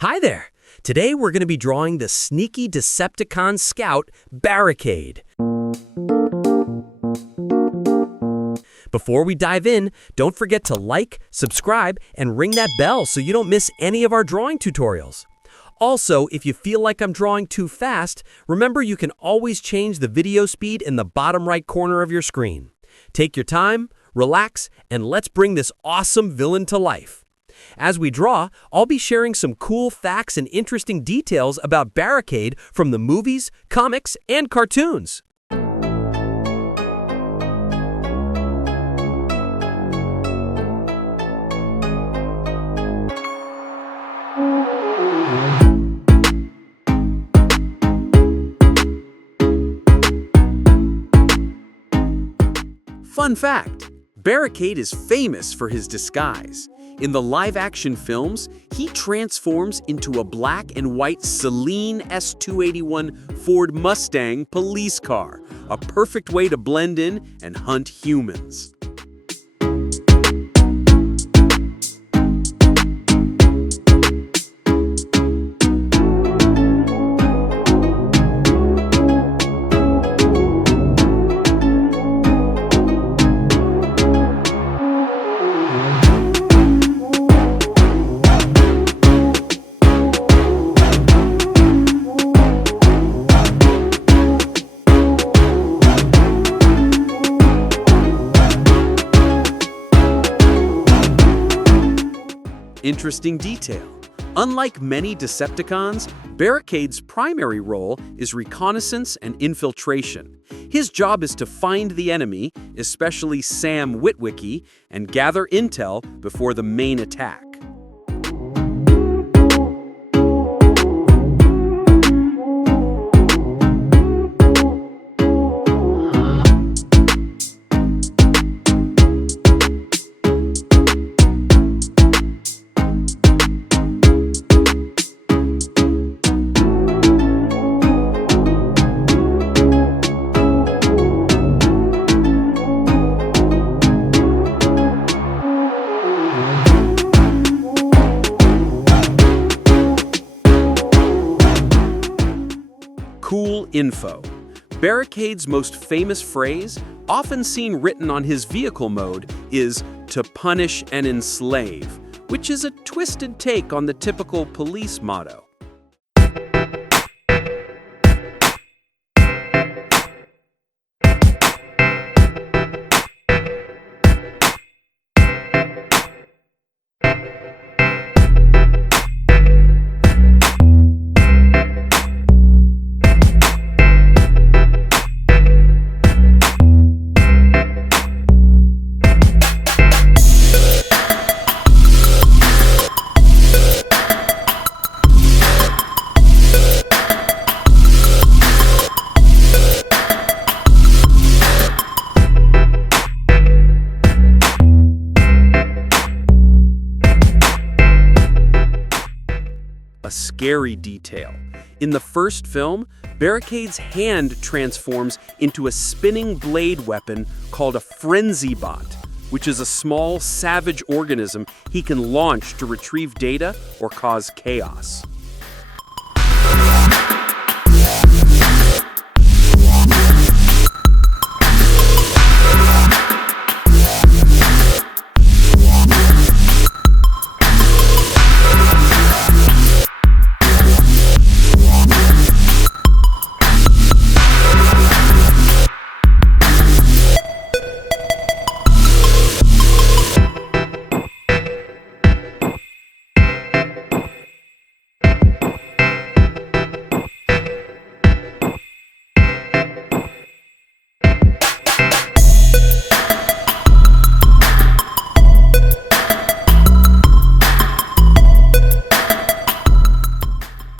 Hi there! Today we're going to be drawing the sneaky Decepticon scout, Barricade. Before we dive in, don't forget to like, subscribe, and ring that bell so you don't miss any of our drawing tutorials. Also, if you feel like I'm drawing too fast, remember you can always change the video speed in the bottom right corner of your screen. Take your time, relax, and let's bring this awesome villain to life. As we draw, I'll be sharing some cool facts and interesting details about Barricade from the movies, comics, and cartoons. Fun fact: Barricade is famous for his disguise. In the live-action films, he transforms into a black and white Celine S281 Ford Mustang police car, a perfect way to blend in and hunt humans. Interesting detail. Unlike many Decepticons, Barricade's primary role is reconnaissance and infiltration. His job is to find the enemy, especially Sam Witwicky, and gather intel before the main attack. Cool info. Barricade's most famous phrase, often seen written on his vehicle mode, is to punish and enslave, which is a twisted take on the typical police motto. A scary detail. In the first film, Barricade's hand transforms into a spinning blade weapon called a frenzy bot, which is a small, savage organism he can launch to retrieve data or cause chaos.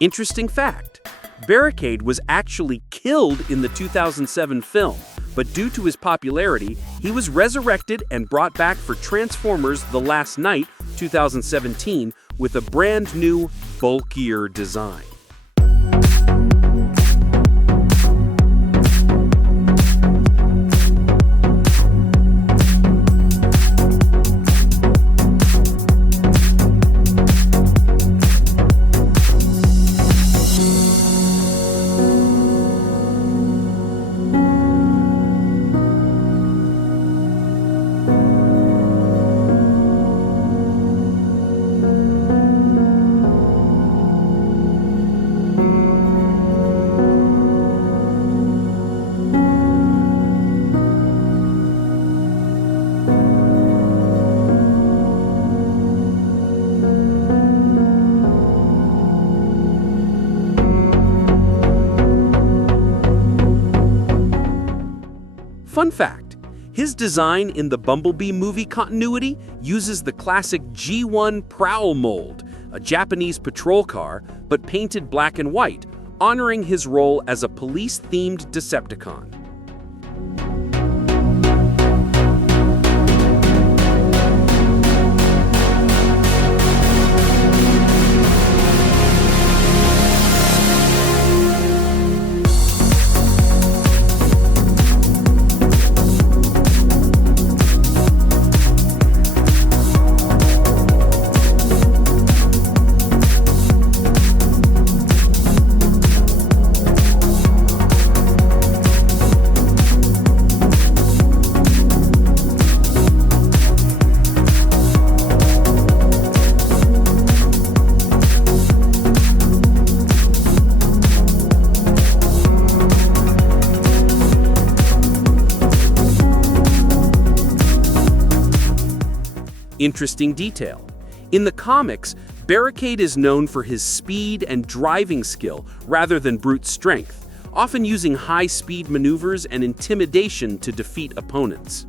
Interesting fact: Barricade was actually killed in the 2007 film, but due to his popularity, he was resurrected and brought back for Transformers: The Last Knight 2017 with a brand new, bulkier design. Fun fact, his design in the Bumblebee movie continuity uses the classic G1 Prowl mold, a Japanese patrol car, but painted black and white, honoring his role as a police-themed Decepticon. Interesting detail. In the comics, Barricade is known for his speed and driving skill rather than brute strength, often using high-speed maneuvers and intimidation to defeat opponents.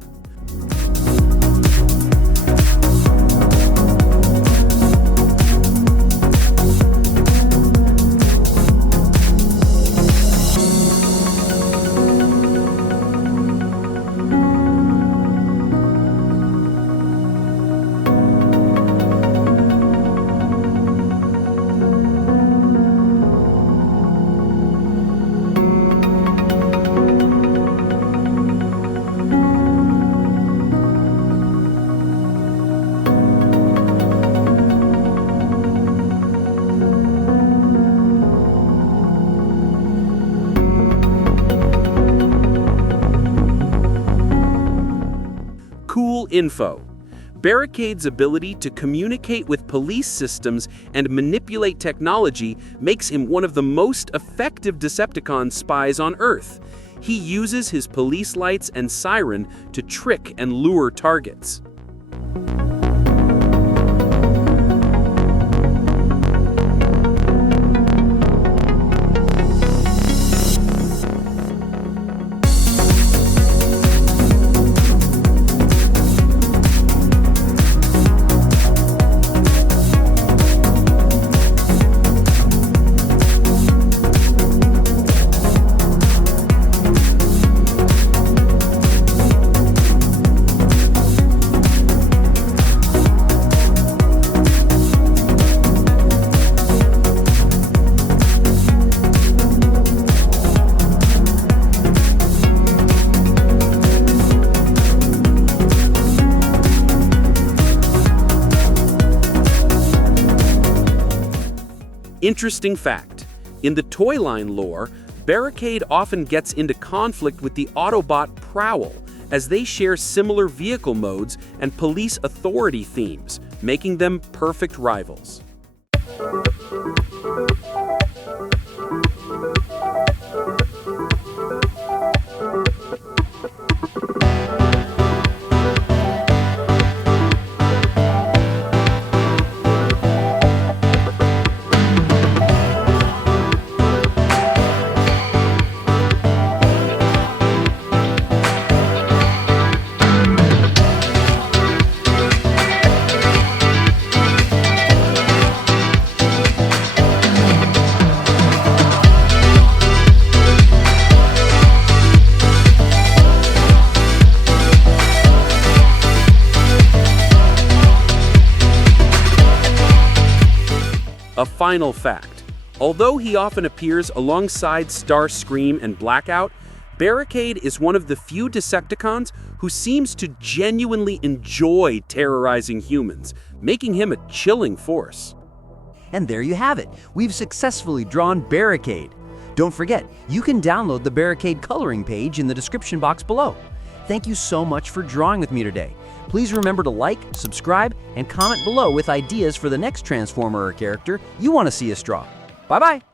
Cool info. Barricade's ability to communicate with police systems and manipulate technology makes him one of the most effective Decepticon spies on Earth. He uses his police lights and siren to trick and lure targets. Interesting fact, in the toy line lore, Barricade often gets into conflict with the Autobot Prowl, as they share similar vehicle modes and police authority themes, making them perfect rivals. A final fact, although he often appears alongside Starscream and Blackout, Barricade is one of the few Decepticons who seems to genuinely enjoy terrorizing humans, making him a chilling force. And there you have it. We've successfully drawn Barricade. Don't forget, you can download the Barricade coloring page in the description box below. Thank you so much for drawing with me today. Please remember to like, subscribe, and comment below with ideas for the next Transformer or character you want to see us draw. Bye-bye!